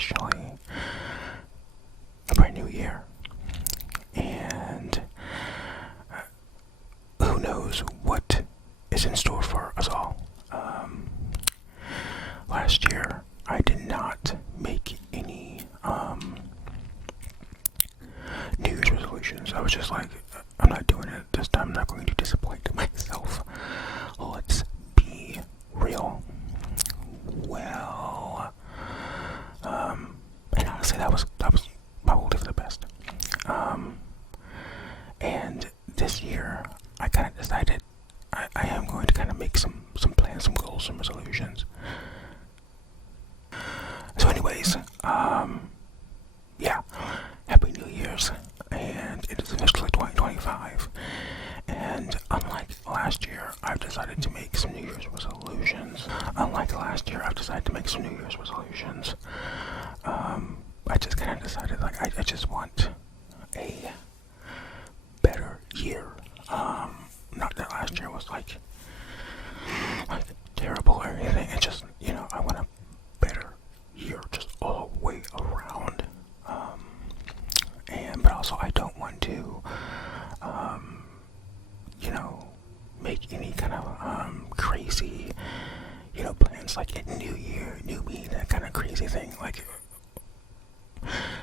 officially a brand new year. And who knows what is in store for us all. Last year, I did not make any New Year's resolutions. I was just like, I'm not doing it this time. I'm not going to disappoint myself. Let's be real. Well, and honestly, that was probably for the best. And this year, I kind of decided I am going to kind of make some plans, some goals, some resolutions. So anyways, yeah, Happy New Year's, and it is officially 2025, and unlike last year, I've decided to make some New Year's resolutions. I just kind of decided, like, I just want a better year. Not that last year was like terrible or anything. It's just, I want a better year, just all the way around. But also I don't want to, make any kind of crazy, plans like a new year, new me, that kind of crazy thing. Like,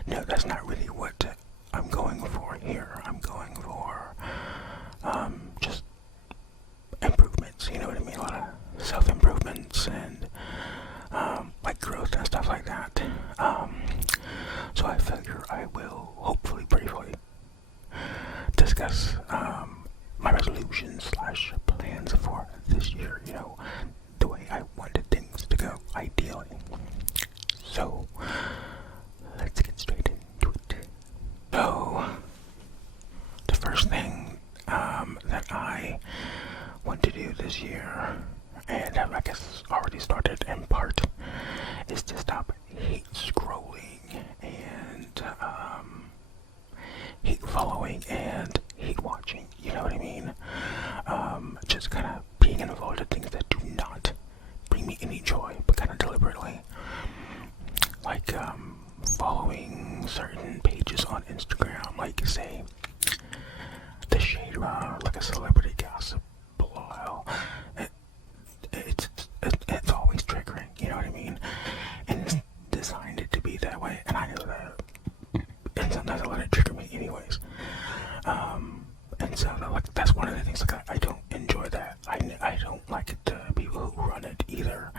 no, that's not really what I'm going for here. I'm going for just improvements, you know what I mean? A lot of self-improvements and like growth and stuff like that. So I figure I will hopefully briefly discuss my resolutions / plans for this year, the way I wanted things to go, ideally. So let's get straight into it. So the first thing that I want to do this year, and have, I guess, already started in part, is to stop hate scrolling and hate following and hate watching, you know what I mean? Just kind of being involved in things that do not bring me any joy, but kind of deliberately. Like following certain pages on Instagram, like, say, the shade around, like a celebrity gossip blog. It's always triggering, you know what I mean? And it's designed to be that way, and I know that. And sometimes I let it trigger me anyways. And so, like, that's one of the things, like, I don't enjoy that. I don't like the people who run it either.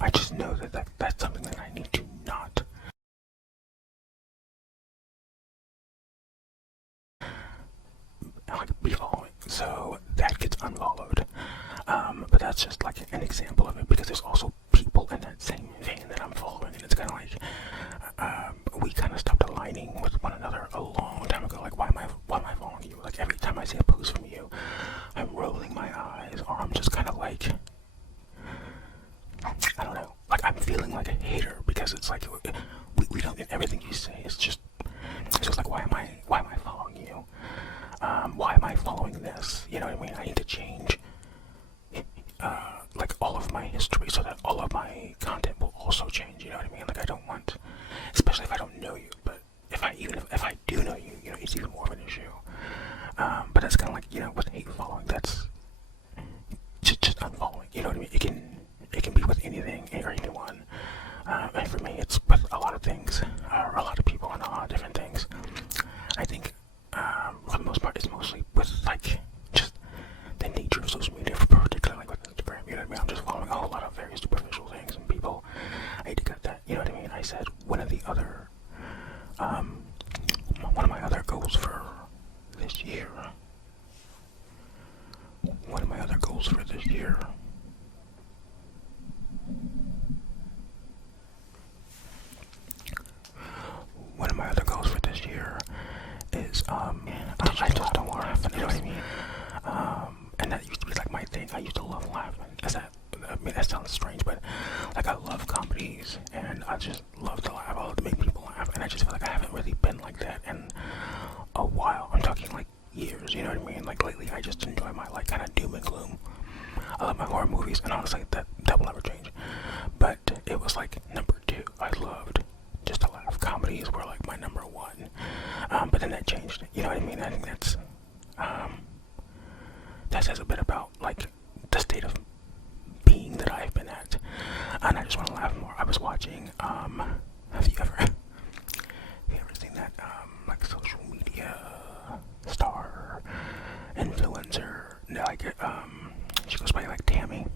I just know that that's something that I need to not be following. So that gets unfollowed. But that's just like an example of it, because there's also people in that same vein that I'm following, and it's kind of like we kind of stopped aligning with one another a long time ago. Like, why am I following you? Like, every time I see a post from you, I'm rolling my eyes, or I'm just kind of like, I don't know, like, I'm feeling like a hater, because it's like we don't get everything you say. It's just like, why am I following you? Why am I following this? You know what I mean? I need to change like all of my history so that all of my content will also change, you know what I mean? Like, I don't want, especially if I don't know you, but if I do know you, it's even more of an issue. But that's kind of like, with hate following, that's just unfollowing, you know what I mean? It can be with anything or anyone. And for me, it's with a lot of things, a lot of people, and a lot of different things. I think, for the most part, it's mostly with, like, just the nature of social media, particularly like with Instagram, you know what I mean? I'm just following a whole lot of very superficial things and people. I hate to cut that, you know what I mean? I said one of my other goals for this year, one of my other goals for this year is, I just don't want to laugh, you know what I mean? And that used to be like my thing. I used to love laughing. That sounds strange, but like, I love comedies, and I just love to laugh. I love to make people laugh, and I just feel like I haven't really been like that in a while. I'm talking like years, you know what I mean? Like, lately I celebrities were like my number one. But then that changed. You know what I mean? I think that says a bit about like the state of being that I've been at. And I just want to laugh more. I was watching. Have you ever seen that like social media star influencer? Like she goes by like Tammy.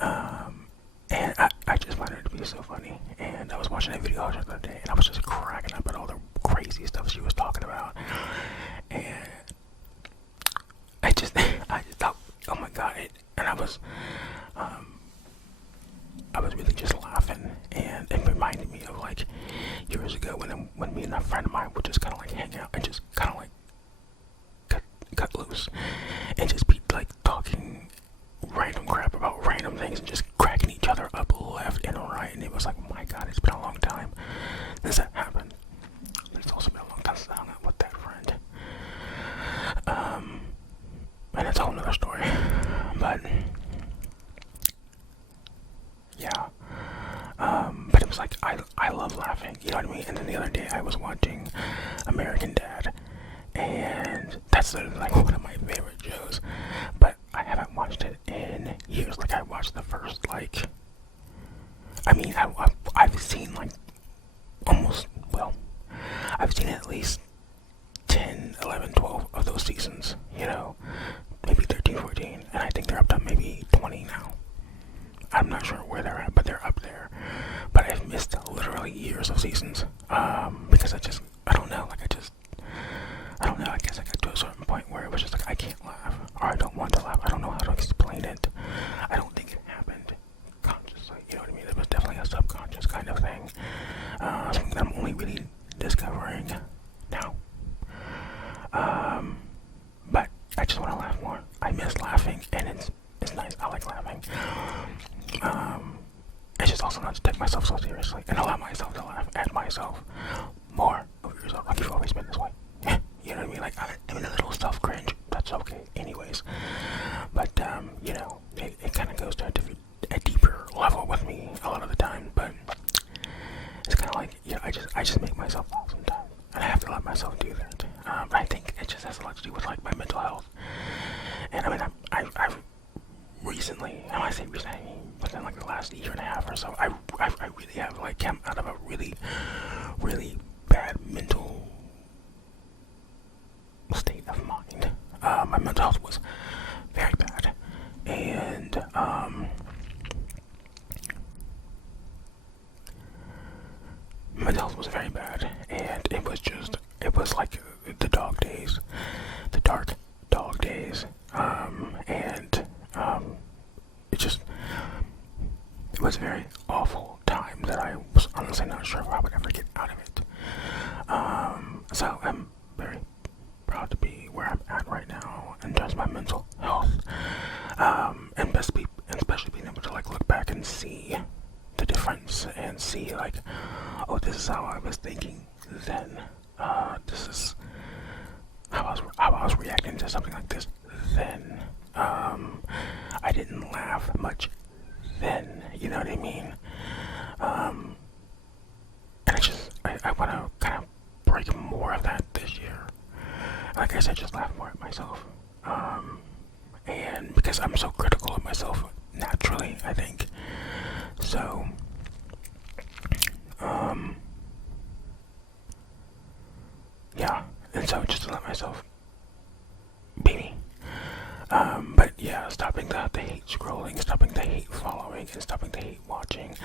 And I just found it to be so funny. And I was watching a video the other day, and I was just cracking up at all the crazy stuff she was talking about. And I just thought, oh my god! And I was really just laughing, and it reminded me of like years ago when me and a friend of mine would just kind of like hang out and just kind of like cut loose and just be like talking random crap about random things and just cracking each other up left and right. And it was like, oh my god, it's been a long time since that happened. But it's also been a long time since I hung out with that friend. And that's a whole nother story. But yeah. But it was like I love laughing, you know what I mean? And then the other day I was watching American Dad, and that's like one of my favorite shows. But I haven't watched it in years. Like I watched the first like, I mean I've seen like almost, well, I've seen at least 10, 11, 12 of those seasons, you know, maybe 13, 14, and I think they're up to maybe 20 now. I'm not sure where they're at, but they're up there. But I've missed literally years of seasons, because I don't know, I guess I got to a certain point where it was just like, I can't laugh, or I don't want to laugh. I don't know how to explain it. I don't think it happened consciously, you know what I mean? It was definitely a subconscious kind of thing, something that I'm only really discovering now. But I just want to laugh more. I miss laughing, and it's nice. I like laughing. It's just also not to take myself so seriously and allow myself to laugh at myself more over yourself. Like, you've always been this way. You know what I mean? Like, I'm in a little self-cringe. That's okay anyways. But, you know, it kind of goes to a deeper level with me a lot of the time. But it's kind of like, you know, I just make myself laugh sometimes. And I have to let myself do that. I think it just has a lot to do with, like, my mental health. And, I mean, I've recently, and when I say recently, I mean within, like, the last year and a half or so, I really have, like, come out of a really, really bad mental state of mind. My mental health was very bad. And, my health was very bad, and it was like the dog days, the dark dog days, and it was a very awful time that I was honestly not sure if I would ever get out of it. So I'm very proud to be where I'm at right now in terms of my mental health, and especially being able to like look back and see the difference and see like, oh, this is how I was thinking then. This is how I was reacting to something like this then. I didn't laugh much then, you know what I mean? And I want to kind of break more of that this year. Like I said, just laugh more at myself. And because I'm so critical of myself naturally, I think. So, yeah, and so just to let myself be me. But yeah, stopping the hate scrolling, stopping the hate following, and stopping the hate watching.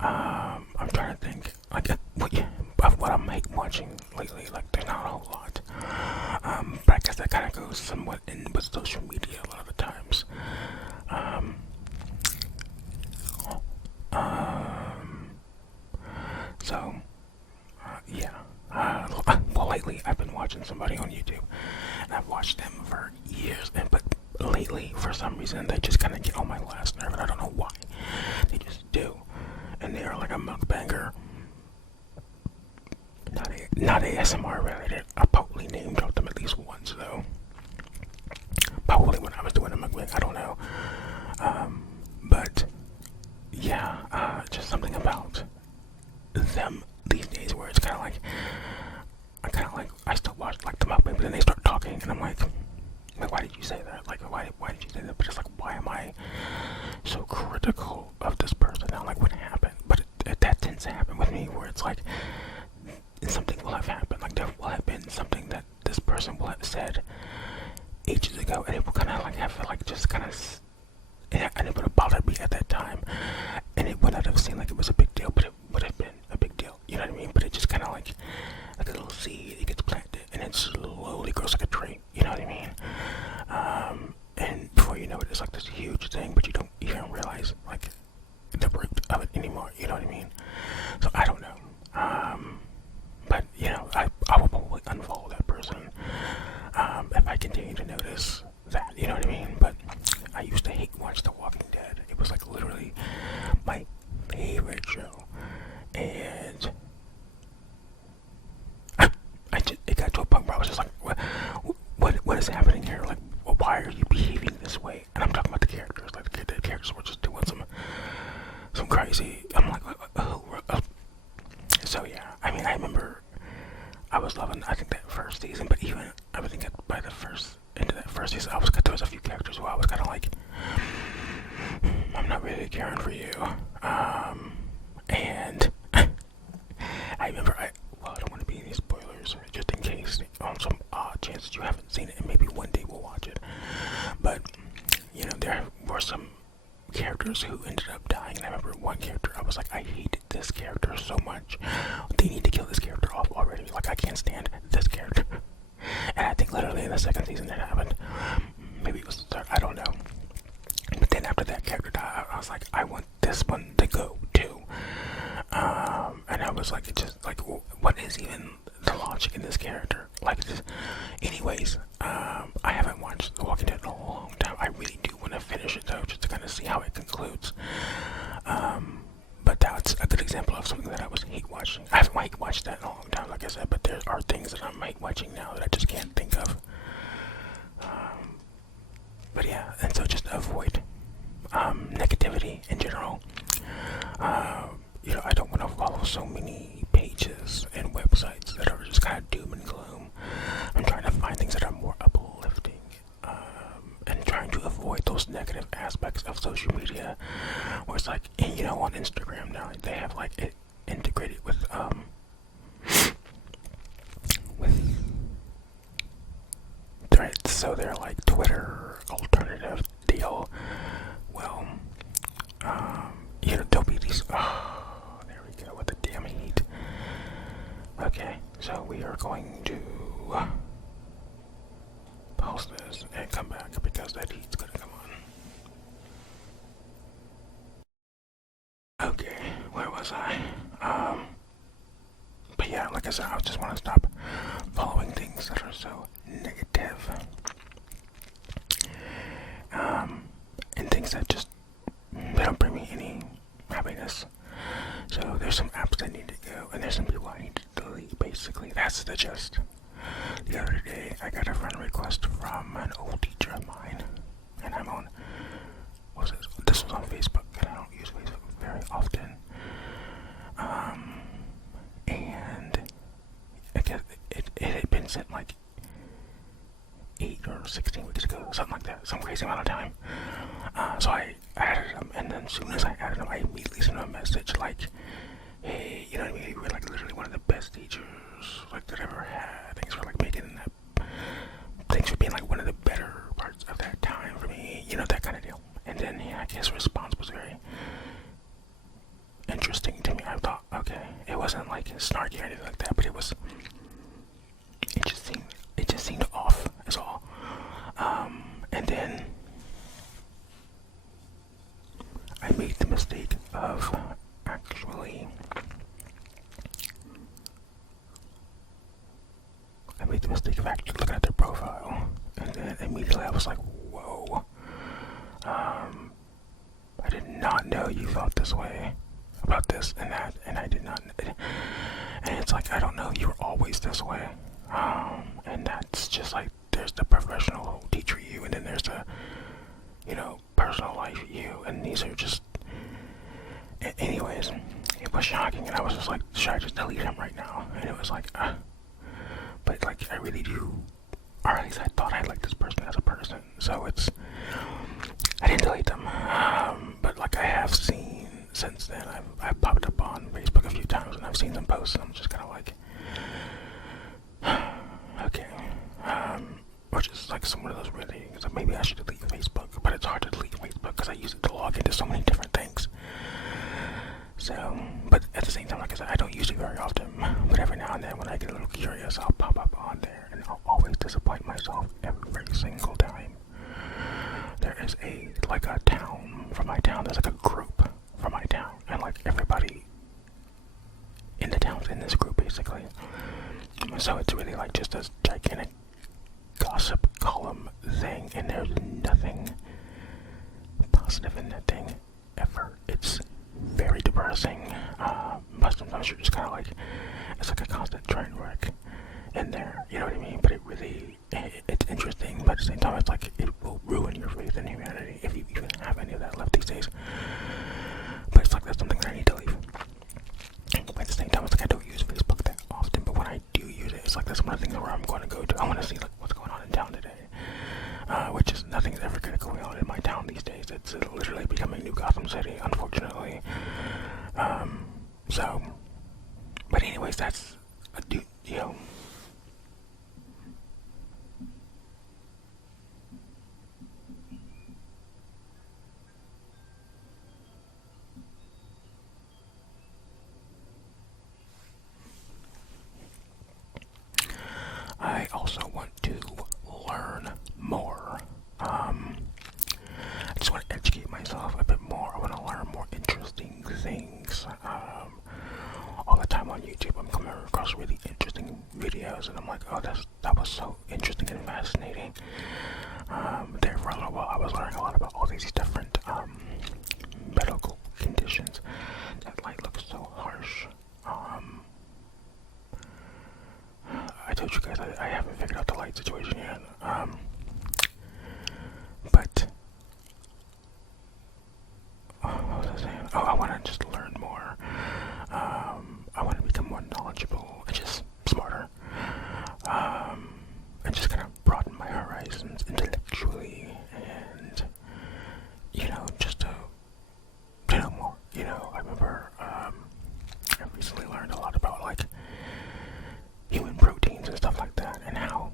I'm trying to think, like, of what I'm hate watching lately. Like, there's not a whole lot. But I guess that kind of goes somewhat in with social media a lot of the times. So, yeah. Well, lately I've been watching somebody on YouTube, and I've watched them for years, but lately, for some reason, they just kind of get on my last nerve, and I don't know why. They just do. And they are like a mukbanger. Not ASMR related. I probably name dropped them at least once, though. Probably when I was doing a mukbang, I don't know. But, yeah, just something about them these days where it's kind of like, I still watch like the mukbang, but then they start talking, and I'm like, why did you say that? Like, why did you say that? But it's like, why am I so critical of this person now? Like, what happened? But that tends to happen with me, where it's like, something will have happened. Like, there will have been something that this person will have said ages ago, and it will kind of like have like just kind of, and it would have bothered me at that time, and it would not have seemed like it was a big deal, but it would have been a big deal. You know what I mean? But it just kind of like a little seed. It gets planted, and it slowly grows like a tree. You know what I mean? And before you know it, it's like this huge thing, but you don't even realize like the root of it anymore. You know what I mean? So I don't know. But you know, I will probably unfollow that person if I continue to notice that. You know what I mean? But I used to hate watch The Walking Dead. It was like literally my favorite show, and it got to a point where I was just like, what is happening here? Like, why are you behaving this way? And I'm talking about the characters. Like, the characters were just doing some crazy. I'm like, so yeah. I mean, I remember I was loving, I think, that first season, but even I would think by the first into that first season, there was a few characters who I was kind of like, I'm not really caring for you. And I remember I don't want to be any spoilers, just in case, on some odd chance that you haven't seen it, and maybe one day we'll watch it. But you know, there were some characters who ended up dying, and I remember one character, I was like, I hated this character so much. They need to kill this character off already. Like, I can't stand this character. And I think literally in the second season that happened. Maybe it was the third, I don't know. But then after that character died, I was like, I want this one to go too. And I was like, it just like, what is even the logic in this character? Like, just, anyways, I haven't watched The Walking Dead in a long time. I really do want to finish it though, just to kind of see how it concludes. But that's a good example of something that I was hate watching. I haven't hate watched that in a long time, like I said, but there are things that I'm hate watching now that I just can't think of. But yeah, and so just avoid negativity in general. You know, I don't want to follow so many pages and websites that are just kind of doom and gloom. I'm trying to find things that are more uplifting, and trying to avoid those negative aspects of social media, where it's like, you know, on Instagram now they have like it integrated with threads, so they're like Twitter alternative deal. Well, you know, there'll be these. Oh, there we go with the damn heat. Okay, so we are going to pause this and come back because that heat's gonna come on. Okay, where was I? But yeah, like I said, I just want to stop following things that are so negative. And things that just, they don't bring me any happiness. So there's some apps that need to go, and there's some people I need to delete, basically. That's the gist. The other day, I got a friend request from an old teacher of mine, and I'm on, what was this? This was on Facebook, and I don't use Facebook very often. And I guess it had been sent like 8 or 16 weeks ago, something like that, some crazy amount of time. So I added him, and then as soon as I added him, I immediately sent him a message like, hey, you know what I mean, you were like literally one of the best teachers like that I ever had. Thanks for like making that, thanks for being like one of the better parts of that time for me, you know, that kind of deal. And then yeah, his response was very interesting to me. I thought, okay, it wasn't like snarky or anything like that, but it just seemed off, is all. And then I made the mistake of actually, looking at their profile, and then immediately I was like, whoa, I did not know you felt this way about this and that, and I did not, and it's like, I don't know, you were always this way. And that's just like, there's the professional teacher you, and then there's the, you know, personal life you, and these are just, anyways, it was shocking, and I was just like, should I just delete him right now? And it was like, but like I really do, or at least I thought I liked this person as a person. So I didn't delete them, but like I have seen since then. I've popped up on Facebook a few times, and I've seen them post, and I'm just kind of like, okay, which is like some of those really, like maybe I should delete Facebook, but it's hard to delete Facebook because I use it to log into so many different things. So, but at the same time, like I said, I don't use it very often, but every now and then when I get a little curious, I'll pop up on there, and I'll always disappoint myself every single time. There is like a town from my town, there's like a group from my town, and like everybody in the town's in this group basically. So it's really like just this gigantic gossip column thing, and there's nothing positive in that thing ever. It's very depressing, but sometimes you're just kind of like, it's like a constant train wreck in there, you know what I mean? But it really, it's interesting, but at the same time, it's like, it will ruin your faith in humanity if you even have any of that left these days. But it's like, that's something that I need to leave. But at the same time, it's like, I don't use Facebook that often, but when I do use it, it's like, that's one of the things where I'm going to go to. I want to see, like, what's going on in town today. Which is, nothing's ever good going on in my town these days. It's literally becoming New Gotham City, unfortunately. So, but anyways, that's, you know, I also want to learn more. I just want to educate myself a bit more. I want to learn more interesting things. All the time on YouTube, I'm coming across really interesting videos, and I'm like, oh, that was so interesting and fascinating. There for a little while, I was learning a lot about all these different medical conditions. That light looks so harsh. I told you guys I haven't figured out the light situation yet. But what was I saying? Oh, I want to just learn more. I want to become more knowledgeable and just smarter. And just kind of broaden my horizons intellectually, and just to know more. I remember I recently learned a lot about like human proteins and stuff like that, and how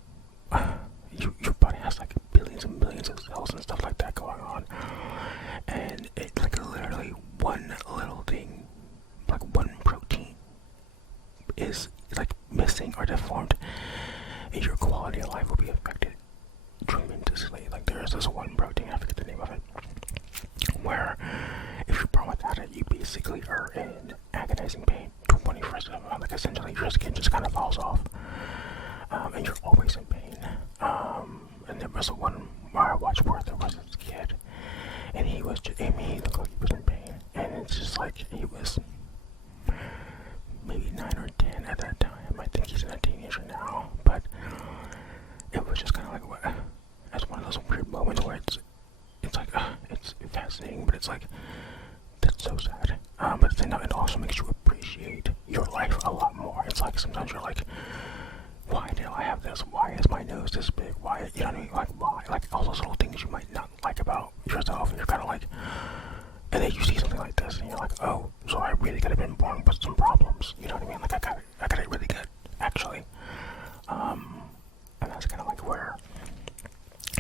your body has like billions and billions of cells and stuff like that going on, and it like literally one little thing, like one protein is like missing or deformed, and your quality of life will be affected tremendously. Like there is this one protein, I forget the name of it, where if you're born without it, you basically are in agonizing pain 24/7. Like essentially your skin just kind of falls off, and you're always in pain. And there was one where I watched where there was this kid, and he looked like he was in pain, and it's just like he was maybe 9 or 10 at that time. I think he's a teenager now, but it was just kind of like, what? It's one of those weird moments where it's like, it's fascinating, but it's like, that's so sad. But at the same time, it also makes you appreciate your life a lot more. It's like, sometimes you're like, why do I have this? Why is my nose this big? Why, you know what I mean? Like, why? Like, all those little things you might not like about yourself, and you're kind of like, and then you see something like this, and you're like, oh, so I really could have been born with some problems. You know what I mean? Like, I got it really good, actually. And that's kind of like where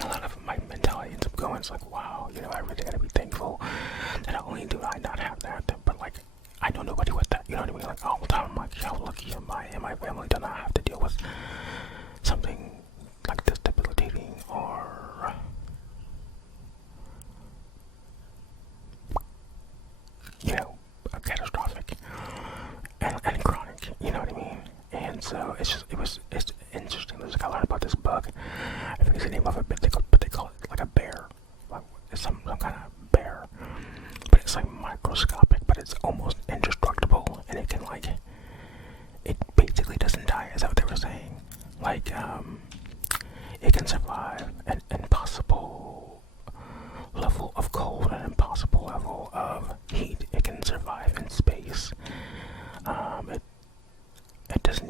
a lot of my mentality ends up going. It's like, wow, I really gotta be thankful that not only do I not have that, but like, I know nobody with that. You know what I mean? Like, all the time, I'm like, how lucky am I? And my family does not have to deal with something like this debilitating or catastrophic and chronic. You know what I mean? And so it's interesting. There's like, I learned about this bug. I forget the name of it, but they call it like a bear. Like it's some kind of bear, but it's like microscopic, but it's almost indestructible, and it can like, it basically doesn't die. Is that what they were saying? Like it can survive an impossible level of cold, an impossible level of heat. It can survive in space.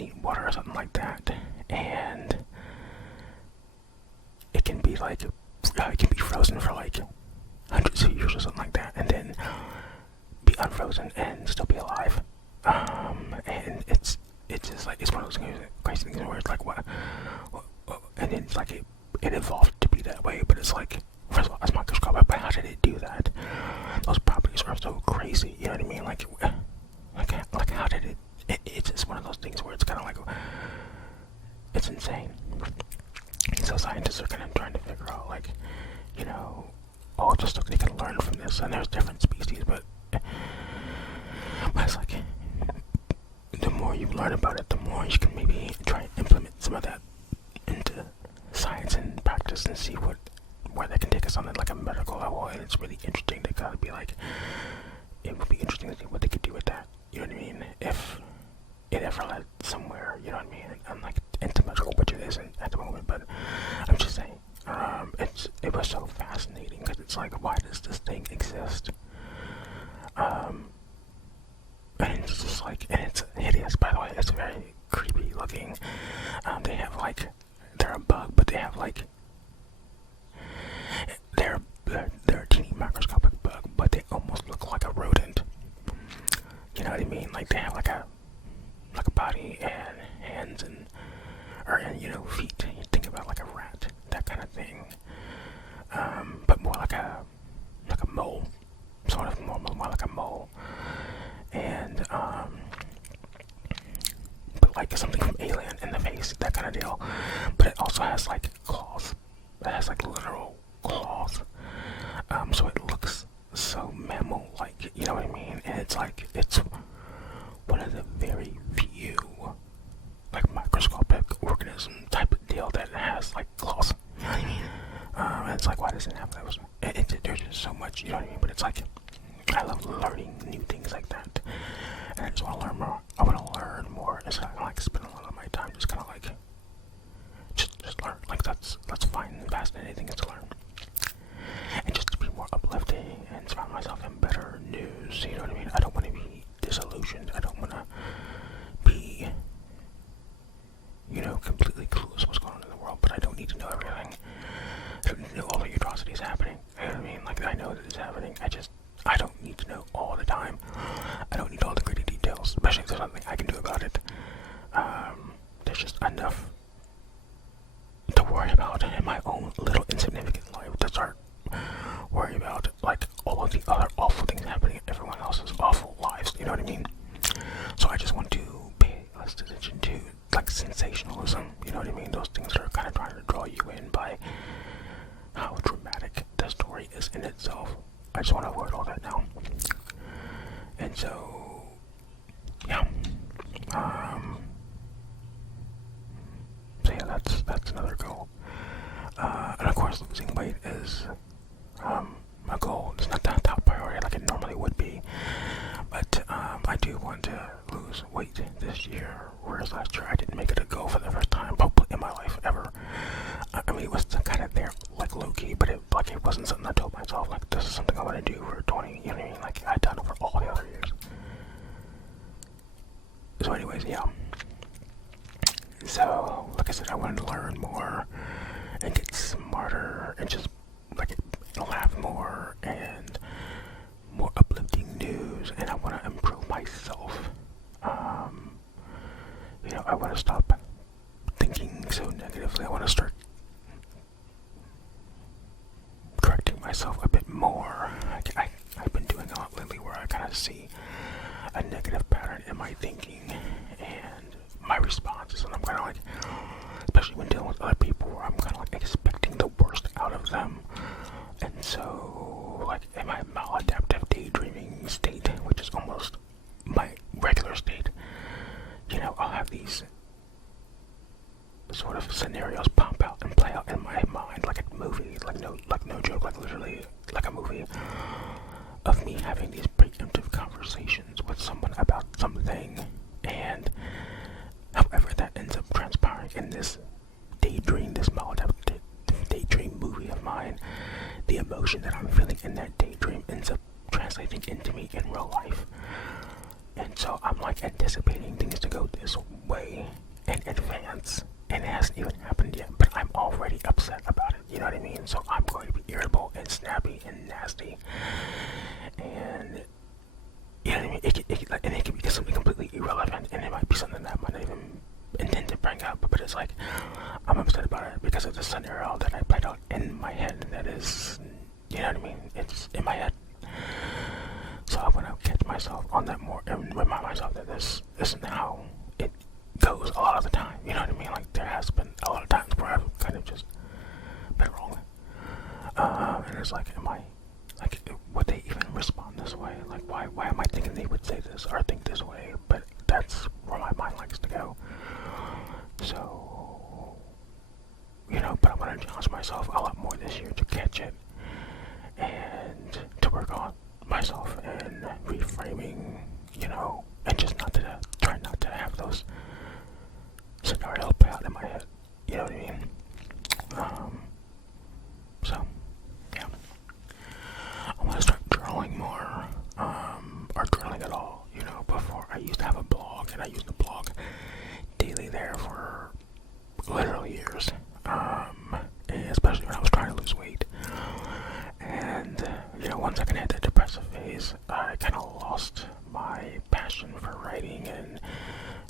need water or something like that, and it can be like it can be frozen for like hundreds of years or something like that, and then be unfrozen and still be alive. And it's just like it's one of those crazy things where it's like what and then it's like it evolved to be that way, but it's like first of all, it's microscopic, but how did it do that? Those properties are so crazy, you know what I mean? Like how did it's just one of those things where it's kind of like it's insane. So scientists are kind of trying to figure out, like, you know, just so they can learn from this. And there's different species, but it's like the more you learn about it, the more you can maybe try and implement some of that into science and practice and see where that can take us on like a medical level. And it's really interesting to kind of be like, it would be interesting to see what they could do with that. You know what I mean? If it ever led somewhere, you know what I mean? I'm like into medical, which it isn't at the moment, but I'm just saying, it was so fascinating because it's like, why does this thing exist? And it's just like, and it's hideous, by the way. It's very creepy looking. They have like, they're a bug, but they have like, they're a teeny microscopic bug, but they almost look like a rodent. You know what I mean? Like they have like a body and hands and you know, feet. You think about like a rat, that kind of thing. But more like a mole, sort of more like a mole. And but like something from Alien in the face, that kind of deal. But it also has like claws. It has like literal claws. So it looks so mammal-like, you know what I mean? And it's like, it's one of the very few like microscopic organism type of deal that has like claws. You know what I mean? And it's like, why doesn't it have those? There's just so much, you know what I mean? But it's like, I love learning new things like that, and I just want to learn more. I want to learn more. It's kind of like spend a lot of my time just kind of like just learn. Like that's fine and fascinating things to learn, and just to be more uplifting and surround myself in better news. You know what I mean? I don't want to be disillusioned. I don't want to be, you know, completely clueless what's going on in the world. But I don't need to know everything. I don't need to know all the atrocities happening. You know what I mean? Like I know that it's happening. I don't need to know all the time. I don't need all the gritty details, especially if there's nothing I can do about it. There's just enough to worry about in my own little insignificant life to start worrying about like all of the other awful things happening in everyone else's awful lives. You know what I mean? So I just want to pay less attention to like sensationalism. You know what I mean? Those things that are kind of trying to draw you in by how dramatic the story is in itself. I just want to avoid all that now. And so, yeah. So yeah, that's another goal. And of course, losing weight is a goal. It's not that top priority like it normally would be. But I do want to lose weight this year, whereas last year I didn't make it a goal for the first time, probably in my life ever. I mean, it was kind of there, like low-key, but it wasn't something I told myself, like, this is something I want to do for 20, you know what I mean? Like, I'd done it for all the other years. So anyways, yeah. So, like I said, I wanted to learn more and get smarter and just, like, laugh more and more uplifting news, and I want to improve myself. You know, I want to stop thinking so negatively. I want to start correcting myself a bit more. I've been doing a lot lately where I kind of see a negative pattern in my thinking and my responses, and I'm kind of like, especially when dealing with other people, where I'm kind of like expecting the worst out of them. And so, like, in my maladaptive daydreaming state, which is almost my regular state, you know, I'll have these sort of scenarios pop out and play out in my mind like a movie, like no joke, like literally like a movie of me having these preemptive conversations with someone about something, and however that ends up transpiring in this daydream, this maladaptive daydream movie of mine, the emotion that I'm feeling in that daydream ends up translating into me in real life. And so I'm like anticipating things to go this way, hasn't even happened yet, but I'm already upset about it. You know what I mean? So I'm going to be irritable and snappy and nasty, and you know what I mean. And it can be something completely irrelevant, and it might be something that I might not even intend to bring up. But it's like I'm upset about it because of the scenario that I played out in my head. That is, you know what I mean? It's in my head. So I want to catch myself on that more and remind myself that this isn't how it goes a lot of the time. You know what I mean? Like there has been a lot of times where I've kind of just been wrong. And it's like, am I, like, would they even respond this way? Like, why am I thinking they would say this or think this way? But that's where my mind likes to go. So, you know, but I want to challenge myself a lot more this year to catch it and to work on myself and reframing, you know, and just try not to have those scenarios play out in my head. You know what I mean? So, yeah. I want to start journaling more, or journaling at all. You know, before I used to have a blog, and I used to blog daily there for literally years. And especially when I was trying to lose weight. And, you know, once I kind of hit that depressive phase, I kind of lost my passion for writing and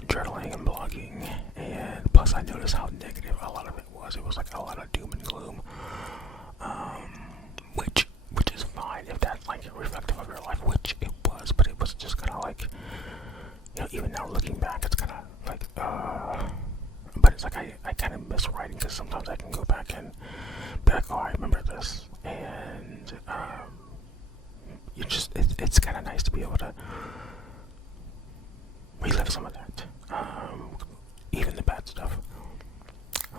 journaling and blogging. And plus I noticed how negative a lot of it was. It was like a lot of doom and gloom. Which is fine if that's like reflective of your life, which it was, but it was just kind of like, you know, even now looking back, it's kind of like, but it's like I kind of miss writing because sometimes I can go back and be like, oh, I remember this, and it's kind of nice to be able to relive some of that, even the bad stuff.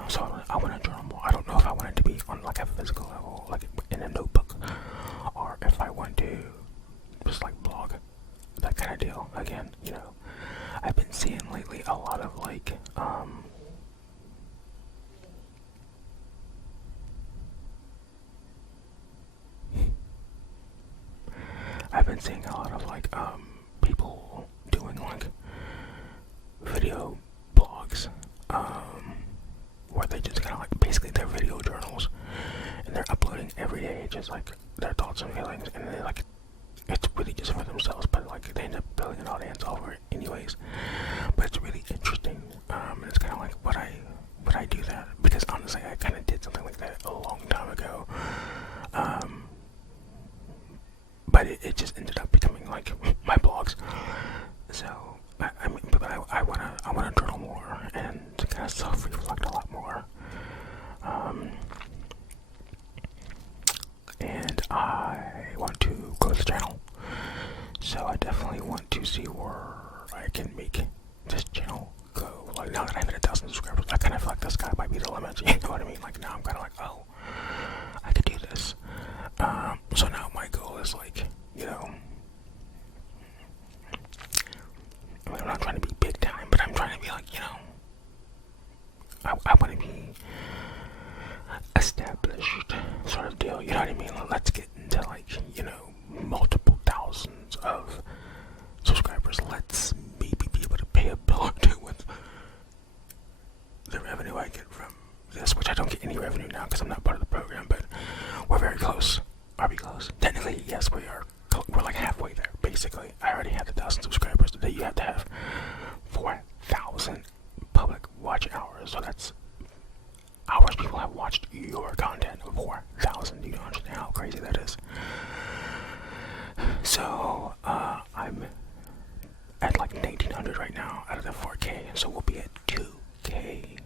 So I want to journal more. I don't know if I want it to be on like a physical level, like in a notebook, or if I want to just like blog, that kind of deal. Again, you know, I've been seeing lately a lot of like, people doing like video blogs, where they just kind of like basically their video journals, and they're uploading every day just like their thoughts and feelings, and they like it's really just for themselves, but like they end up building an audience over it anyways. But it's really interesting, and it's kind of like would I do that? Because honestly, I kind of did something like that a long time ago, but it just ended up becoming like my blogs. So I wanna journal more and to kind of self-reflect a lot more. And I want to grow the channel. So I definitely want to see where I can make this channel go. Like now that I'm at 1,000 subscribers, I kind of feel like the sky might be the limit. You know what I mean? Like now I'm kind of like, oh, I could do this. So now my goal is like, you know, I mean, I'm not trying to be big time, but I'm trying to be like, you know, I want to be established sort of deal. You know what I mean? Let's get into like, you know, multiple thousands of subscribers. Let's maybe be able to pay a bill or two with the revenue I get from this, which I don't get any revenue now because I'm not part of the program, but we're very close. Are we close? Technically, yes, we are. We're like halfway there, basically. I already had 1,000 subscribers. Today you have to have 4,000 public watch hours. So that's hours people have watched your content. 4,000. You don't understand how crazy that is. So, I'm at like 1,900 right now out of the 4K. So we'll be at 2K